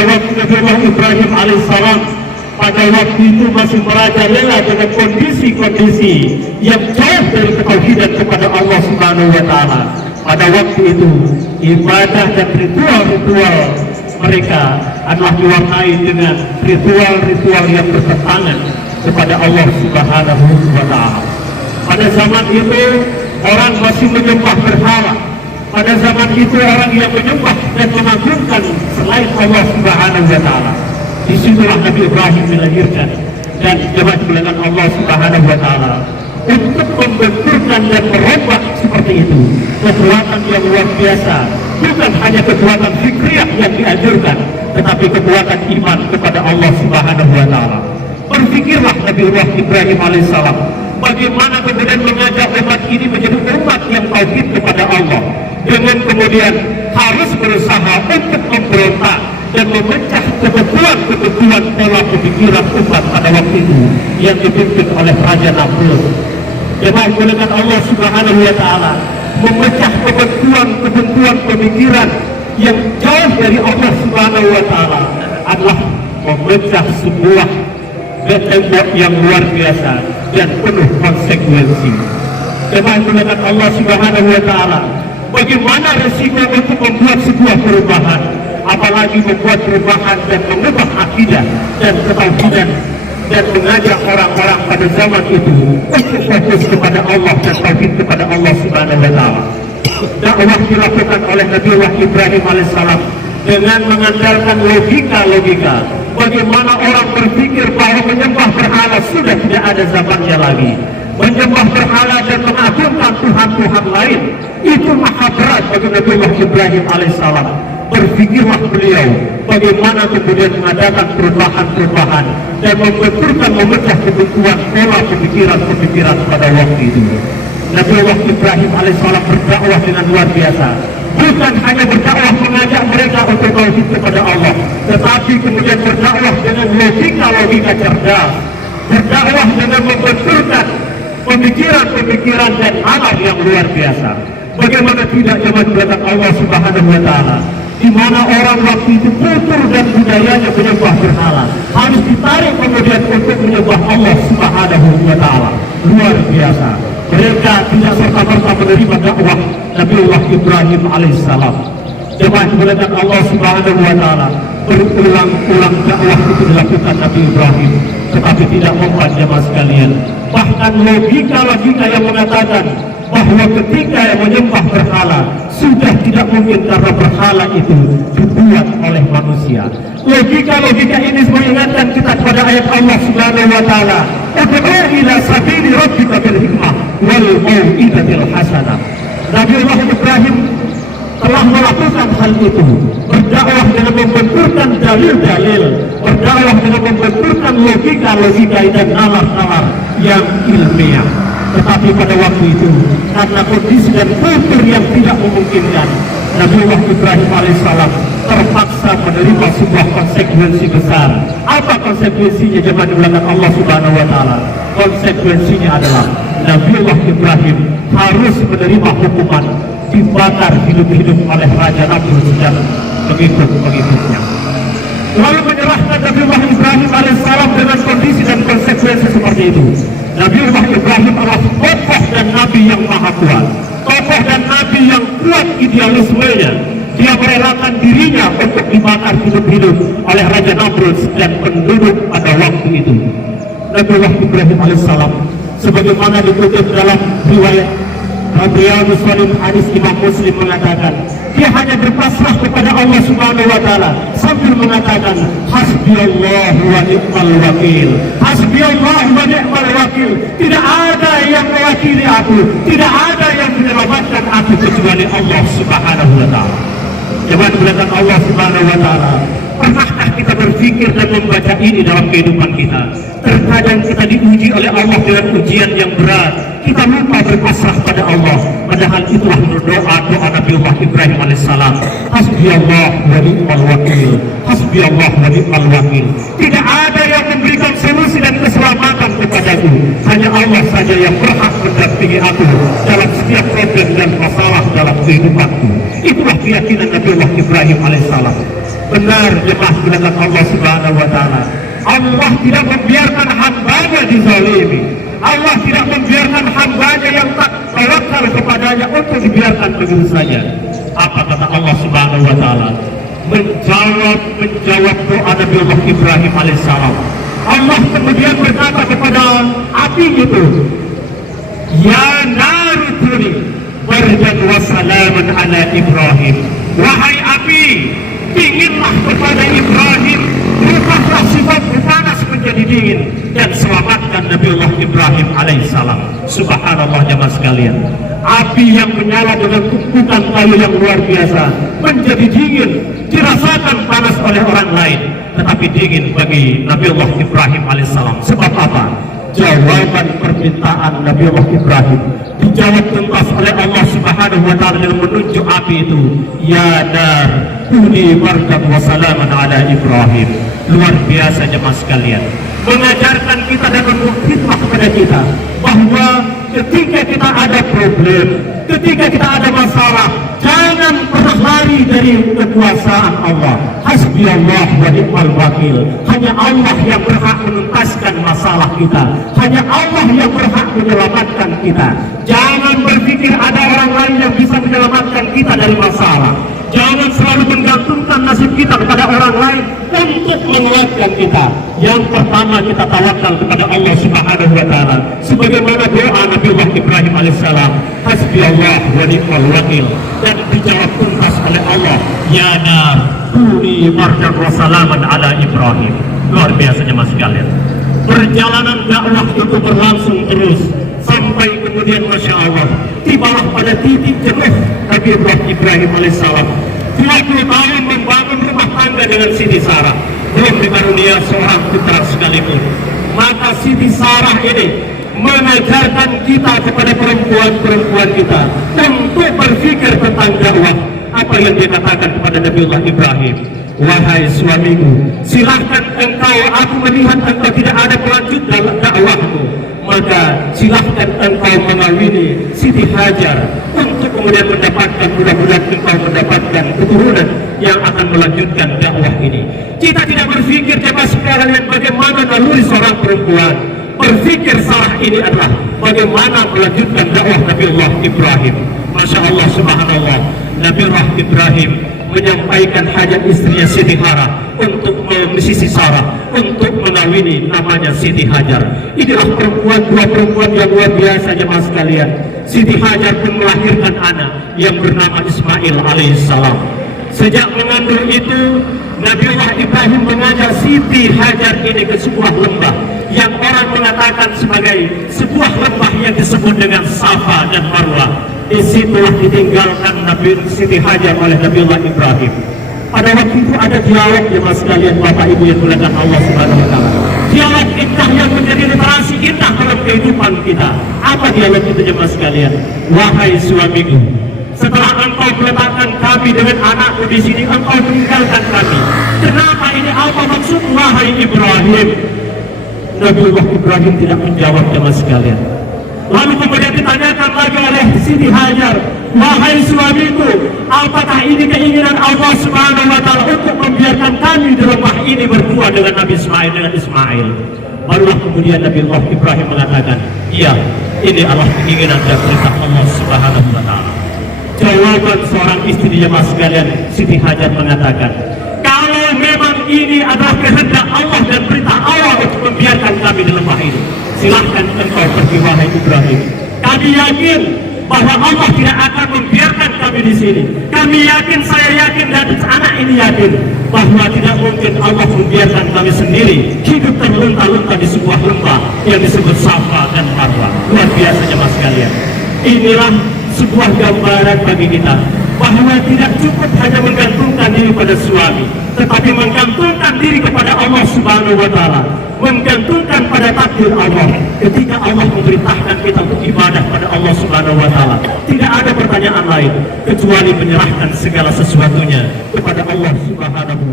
pada waktu Nabi Ibrahim alaihissalam pada waktu itu masih merajalela dengan kondisi-kondisi yang jauh dari ketauhidan kepada Allah Subhanahu wa Ta'ala. Pada waktu itu ibadah dan ritual-ritual mereka adalah diwarnai dengan ritual-ritual yang bertentangan kepada Allah Subhanahu wa Ta'ala. Pada zaman itu orang masih menyembah berhala. Pada zaman itu orang yang menyembah dan mengagungkan selain Allah Subhanahu wa Ta'ala. Disitulah Nabi Ibrahim dilahirkan dan jemaah Allah Subhanahu wa Ta'ala untuk membenturkan dan merubah seperti itu kekuatan yang luar biasa, bukan hanya kekuatan fikriyah yang dianjurkan, tetapi kekuatan iman kepada Allah Subhanahu wa Ta'ala. Berpikirlah Nabi Ibrahim alaihissalam bagaimana kemudian mengajak umat ini menjadi umat yang tauhid kepada Allah, dengan kemudian harus berusaha untuk memberontak dan memecah kebetulan pola pemikiran umat pada waktu itu yang dipimpin oleh Raja Namrud. Jemaah dengan Allah Subhanahu wa Ta'ala memecah kebetulan pemikiran yang jauh dari Allah Subhanahu wa Ta'ala adalah memecah sebuah tembok yang luar biasa dan penuh konsekuensi. Jemaah dengan Allah Subhanahu wa Ta'ala, bagaimana resiko untuk membuat sebuah perubahan, apalagi membuat perubahan dan mengubah akidah dan ketauhidan dan mengajak orang-orang pada zaman itu untuk fokus kepada Allah dan tauhid kepada Allah Subhanahu wa Ta'ala. Dakwah dilakukan oleh Nabi Ibrahim alaihissalam dengan mengandalkan logika. Bagaimana orang berpikir bahwa menyembah berhala sudah tidak ada zamannya lagi. Menyembah berhala dan mengagungkan Tuhan-Tuhan lain itu maha berat bagi Nabi Ibrahim alaihissalam. Berpikirlah beliau bagaimana kemudian mengadakan perubahan dan memecah kebutuhan pola pemikiran pada waktu itu. Nabi Ibrahim alaihissalam berdakwah dengan luar biasa. Bukan hanya berdakwah mengajak mereka untuk tauhid kepada Allah, tetapi kemudian berdakwah dengan logika cerdas, berdakwah dengan membenturkan pemikiran dan alam yang luar biasa. Bagaimana tidak jemaah belakang Allah Subhanahu wa Ta'ala, di mana orang waktu itu kultur dan budayanya menyembah berhala harus ditarik kemudian untuk menyembah Allah Subhanahu wa Ta'ala. Luar biasa. Mereka tidak serta-merta menerima dakwah Nabi Ibrahim alaihissalam. Jemaah belakang Allah Subhanahu wa Ta'ala, berulang-ulang dakwah itu dilakukan Nabi Ibrahim, tetapi tidak mempan jemaah sekalian. Bahkan logika yang mengatakan bahwa ketika yang menyembah berhala sudah tidak mungkin karena berhala itu dibuat oleh manusia. Logika ini mengingatkan kita pada ayat Allah Subhanahu wa Ta'ala, "Ud'u ila sabili rabbika bil hikmah wal mau'izatil hasanah." Nabi Ibrahim telah melakukan hal itu, berdakwah dengan membenturkan dalil-dalil, berdakwah dengan membenturkan logika dan nalar-nalar yang ilmiah. Tetapi pada waktu itu, karena kondisi dan kultur yang tidak memungkinkan, Nabi Ibrahim alaihissalam terpaksa menerima sebuah konsekuensi besar. Apa konsekuensinya jemaah di belakang Allah Subhanahu wa Ta'ala? Konsekuensinya adalah Nabi Ibrahim harus menerima hukuman dibakar hidup-hidup oleh Raja Namrud dan pengikut-pengikutnya. Lalu menyerahkan Nabi Ibrahim alaihissalam dengan kondisi dan konsekuensi seperti itu. Nabi Ibrahim adalah tokoh dan nabi yang maha kuat, tokoh dan nabi yang kuat idealismenya. Dia merelakan dirinya untuk dibakar hidup-hidup oleh Raja Namrud dan penduduk pada waktu itu. Nabi Ibrahim alaihissalam sebagaimana dikutip dalam riwayat Riyadhus Shalihin hadis Imam Muslim mengatakan, dia hanya berpasrah kepada Allah Subhanahu wa Ta'ala sambil mengatakan, hasbiyallahu wa ni'mal wakil, hasbiyallahu wa ni'mal wakil. Tidak ada yang mewakili aku, tidak ada yang menyelamatkan aku kecuali Allah Subhanahu wa Ta'ala. Jemaah belakang Allah Subhanahu wa Ta'ala, pernahkah kita berpikir dan membaca ini dalam kehidupan kita? Terkadang kita diuji oleh Allah dengan ujian yang berat, kita lupa berpasrah pada Allah. Padahal itulah doa Nabi Ibrahim alaihissalam, hasbiyallah wa ni'mal wakil, hasbiyallah wa ni'mal wakil. Tidak ada yang memberikan solusi dan keselamatan kepadaku, hanya Allah saja yang berhak mendampingi aku dalam setiap problem dan masalah dalam kehidupanku. Itulah keyakinan Nabi Ibrahim alaihissalam. Benar jemaah sekalian Allah Subhanahu wa taala. Allah tidak membiarkan hambanya dizalimi. Allah tidak membiarkan hambanya yang tak tawakal kepadanya untuk dibiarkan begitu saja. Apa kata Allah Subhanahu wa taala? Menjawab doa Nabi Allah Ibrahim alaihissalam. Allah kemudian berkata kepada api itu, ya narutuni bardan wa salaman ala Ibrahim. Wahai api, dinginlah kepada Ibrahim, rubahlah sifat panas menjadi dingin, dan selamatkan Nabi Allah Ibrahim alaihissalam. Subhanallah jemaah sekalian, api yang menyala dengan tumpukan kayu yang luar biasa menjadi dingin, dirasakan panas oleh orang lain, tetapi dingin bagi Nabi Allah Ibrahim alaihissalam. Sebab apa? Jawaban permintaan Nabi Allah Ibrahim dijawab tuntas oleh Allah Subhanahu wa taala dengan menunjuk api itu, ya nar kuni bardan wa salaman ala Ibrahim. Luar biasa jemaah sekalian, mengajarkan kita dan membuktikan kepada kita bahwa ketika kita ada problem, ketika kita ada masalah, jangan pernah lari dari kekuasaan Allah. Hasbiyallah wa ni'mal wakil. Hanya Allah yang berhak menuntaskan masalah kita. Hanya Allah yang berhak menyelamatkan kita. Jangan berpikir ada orang lain yang bisa menyelamatkan kita dari masalah. Jangan selalu menggantungkan nasib kita kepada orang lain untuk menguatkan kita. Yang pertama, kita tawakal kepada Allah Subhanahu wa taala. Sebagaimana doa Nabi Allah Ibrahim alaihissalam, hasbiyallah wa ni'mal wakil, dan dijawab tuntas oleh Allah, ya nar kuni bardan wa salaman ala Ibrahim. Luar biasa jemaah sekalian. Perjalanan dakwah itu berlangsung terus sampai kemudian Masya Allah tibalah pada titik jenuh Nabi Allah Ibrahim alaihissalam. 20 tahun membangun rumah tangga dengan Siti Sarah, belum dikarunia seorang putra sekalipun. Maka Siti Sarah ini mengajarkan kita kepada perempuan-perempuan kita untuk berpikir tentang dakwah. Apa yang dikatakan kepada Nabi Allah Ibrahim, wahai suamiku, silahkan engkau, aku melihat engkau tidak ada pelanjut dalam dakwahmu, maka silahkan engkau mengawini Siti Hajar untuk kemudian mendapatkan, mudah-mudahan engkau mendapatkan keturunan yang akan melanjutkan dakwah ini. Kita tidak berpikir jemaah sekalian bagaimana naluri seorang perempuan. Berpikir salah ini adalah bagaimana melanjutkan dakwah Nabi Allah Ibrahim. Masya Allah, subhanallah, Nabi Allah Ibrahim menyampaikan hajat istrinya Siti Hara untuk Siti Sarah untuk mengawini namanya Siti Hajar. Inilah dua perempuan yang luar biasa jemaah sekalian. Siti Hajar pun melahirkan anak yang bernama Ismail alaihissalam. Sejak mengandung itu, Nabi Allah Ibrahim mengajak Siti Hajar ini ke sebuah lembah yang orang mengatakan sebagai sebuah lembah yang disebut dengan Safa dan Marwah. Disitulah ditinggalkan Nabi Siti Hajar oleh Nabi Allah Ibrahim. Pada waktu itu ada dialog jemaah sekalian, Bapak Ibu yang dimuliakan Allah Subhanahu wa taala. Dialog indah yang menjadi literasi indah dalam kehidupan kita. Apa dialog itu jemaah sekalian? Wahai suamiku, setelah engkau meletakkan kami dengan anakku di sini, engkau meninggalkan kami. Kenapa ini? Apa maksud wahai Ibrahim? Nabi Allah Ibrahim tidak menjawab jemaah sekalian. Lalu kemudian ditanyakan lagi oleh Siti Hajar, wahai suamiku, apakah ini keinginan Allah Subhanahu wa taala untuk membiarkan kami di rumah ini berdua dengan Nabi Ismail? Barulah kemudian Nabi Allah Ibrahim mengatakan, iya, ini adalah keinginan dan perintah Allah Subhanahu wa taala. Jawaban seorang istri jemaah sekalian, Siti Hajar mengatakan, kalau memang ini adalah kehendak Allah dan perintah Allah untuk membiarkan kami di lembah ini, silahkan engkau pergi wahai Ibrahim. Kami yakin bahwa Allah tidak akan membiarkan kami di sini. Kami yakin, saya yakin, dan anak ini yakin bahwa tidak mungkin Allah membiarkan kami sendiri hidup terlunta-lunta di sebuah lembah yang disebut Safa dan Marwah. Luar biasa jemaah sekalian. Inilah sebuah gambaran bagi kita bahwa tidak cukup hanya menggantungkan diri pada suami, tetapi menggantungkan diri kepada Allah Subhanahu wa taala, menggantungkan pada takdir Allah. Ketika Allah memerintahkan kita untuk ibadah pada Allah Subhanahu wa taala, tidak ada pertanyaan lain kecuali menyerahkan segala sesuatunya kepada Allah Subhanahu